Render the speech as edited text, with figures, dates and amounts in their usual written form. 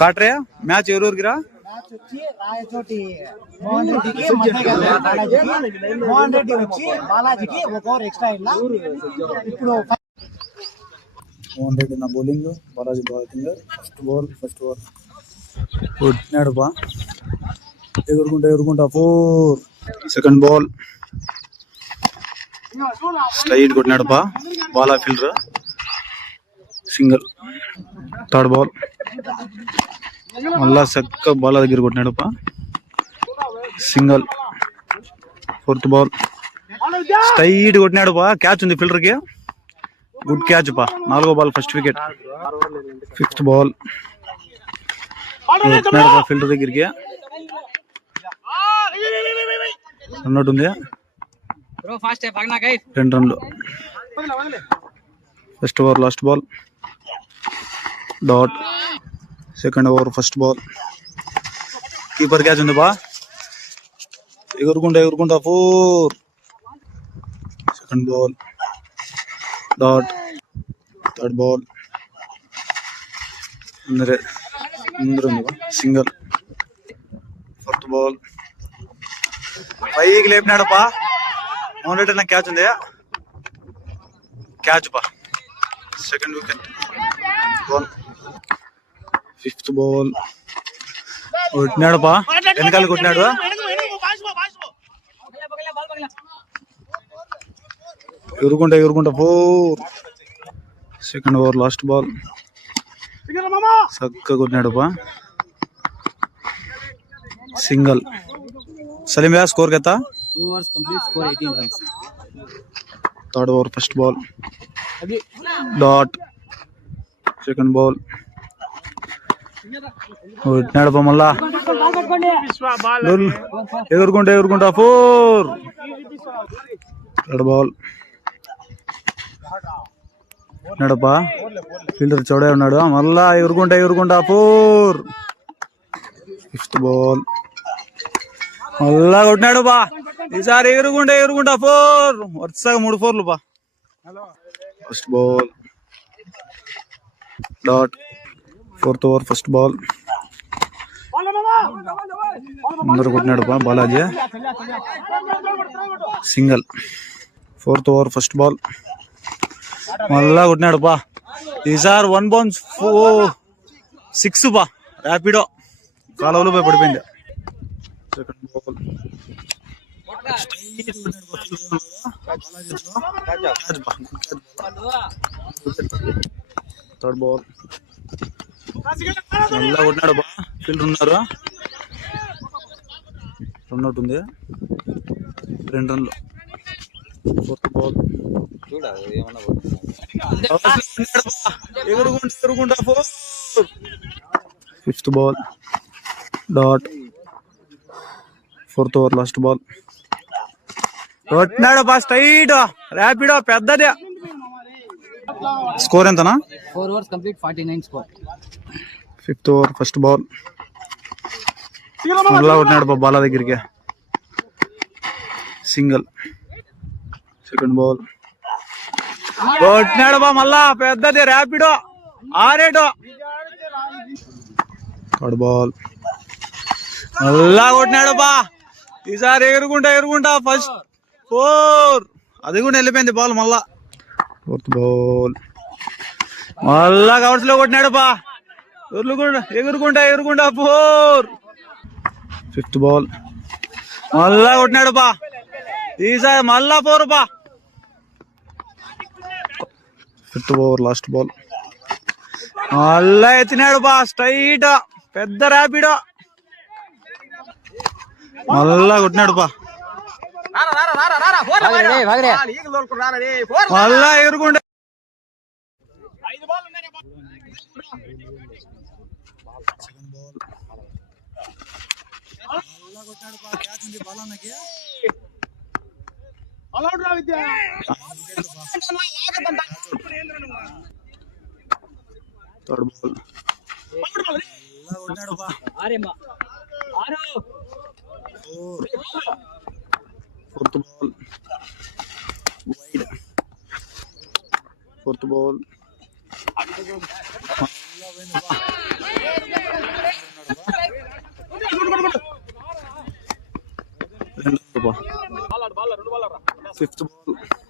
काट रहे మ్యాచ్ ఎవరెవరికిరా మ్యాచ్ వచ్చి రాయచోటి మోహన్ రెడ్డికి మోహన్ రెడ్డి వచ్చి బాలాజీకి ఒక ఓవర్ ఎక్స్ట్రా ఇలా ఇప్పుడు మోహన్ రెడ్డి నా bowling Balaji bowling first over కొట్టినాడు బా ఎగురుకుంటా 4 సెకండ్ బాల్ స్ట్రైట్ కొట్టినాడు బా బాలా ఫీల్డర్ సింగిల్ థర్డ్ బాల్ మళ్ళా చక్క బాల్ దగ్గర కొట్టినాడు పా సింగిల్ ఫోర్త్ బాల్ స్ట్రైట్ కొట్టినాడు పా క్యాచ్ ఉంది ఫీల్డర్ కి గుడ్ క్యాచ్ పా 4వ ball first wicket fifth ball కొట్టినాడు పా ఫీల్డర్ దగ్గరికి రన్ ఉంది 2 రన్లు first over last ball dot second over first ball keeper catch ఉంది బా ఎగురుకుంటా 4 second ball dot third ball అందరూ ఉంది బా సింగిల్ ఫోర్త్ బాల్ పైకి లేపినాడు పా మోహన్ రెడ్డి నాకు క్యాచ్ ఉంది క్యాచ్ పా second wicket ball fifth ball కొట్టినాడు పా వెనకాల కొట్టినాడు ఎగురుకుంటా 4 సెకండ్ ఓవర్ లాస్ట్ బాల్ చక్కగా కొట్టినాడు పా సింగిల్ సలీం భయ్యా స్కోర్ కెత్తా 2 overs complete score 18 runs third over first ball dot second ball కొట్టినాడు పా మళ్ళా ఎగురుకుంటా 4 థర్డ్ బాల్ నడపా ఫీల్డర్ చౌడే ఉన్నాడు మళ్ళా ఎగురుకుంటా 4 ఫిఫ్త్ బాల్ మళ్ళా కొట్టినాడు బా ఈసారి ఎగురుకుంటా 4 వరుసగా 3 4లు బా first ball dot fourth over first ball అందరు కొట్టినాడు బా Balaji single fourth over first ball మళ్ళా కొట్టినాడు బా ఈసారి 1 బౌన్స్ 6 బా ర్యాపిడో కాలువలో పోయి పడిపోయింది సెకండ్ బాల్ థర్డ్ బాల్ మళ్ళా కొట్టినాడు బా ఫీల్డర్ ఉన్నారు రన్అట్ ఉంది 2 రన్లు ఫోర్త్ బాల్ ఎగురుకుంటా 4 fifth ball dot fourth over last ball కొట్టినాడు బా స్ట్రైట్ ర్యాపిడో పెద్దది స్కోర్ ఎంతనా 4 overs complete 49 score fifth over first ball మళ్ళా కొట్టినాడు బా బాలా దగ్గరికి సింగిల్ సెకండ్ బాల్ కొట్టినాడు బా మళ్ళా పెద్దది ర్యాపిడో ఆరేటో థర్డ్ బాల్ మళ్ళా కొట్టినాడు బా ఈసారి ఎగురుకుంటా ఫస్ట్ 4 అది కూడా వెళ్ళిపోయింది బాల్ మళ్ళా ఫోర్త్ బాల్ మళ్ళా కవర్స్ లో కొట్టినాడు బా ఎగురుకుంటా 4 ఫిఫ్త్ బాల్ మళ్ళా కొట్టినాడు బా ఈసారి మళ్ళా 4 బా ఫిఫ్త్ ఓవర్ లాస్ట్ బాల్ మళ్ళా ఎత్తినాడు బా స్ట్రైట్ పెద్ద ర్యాపిడో మళ్ళా కొట్టినాడు బా మళ్ళా ఎగురుకుంటా థర్డ్ బాల్ కొట్టినాడు బా fourth ball wide fourth ball పా. 5th ball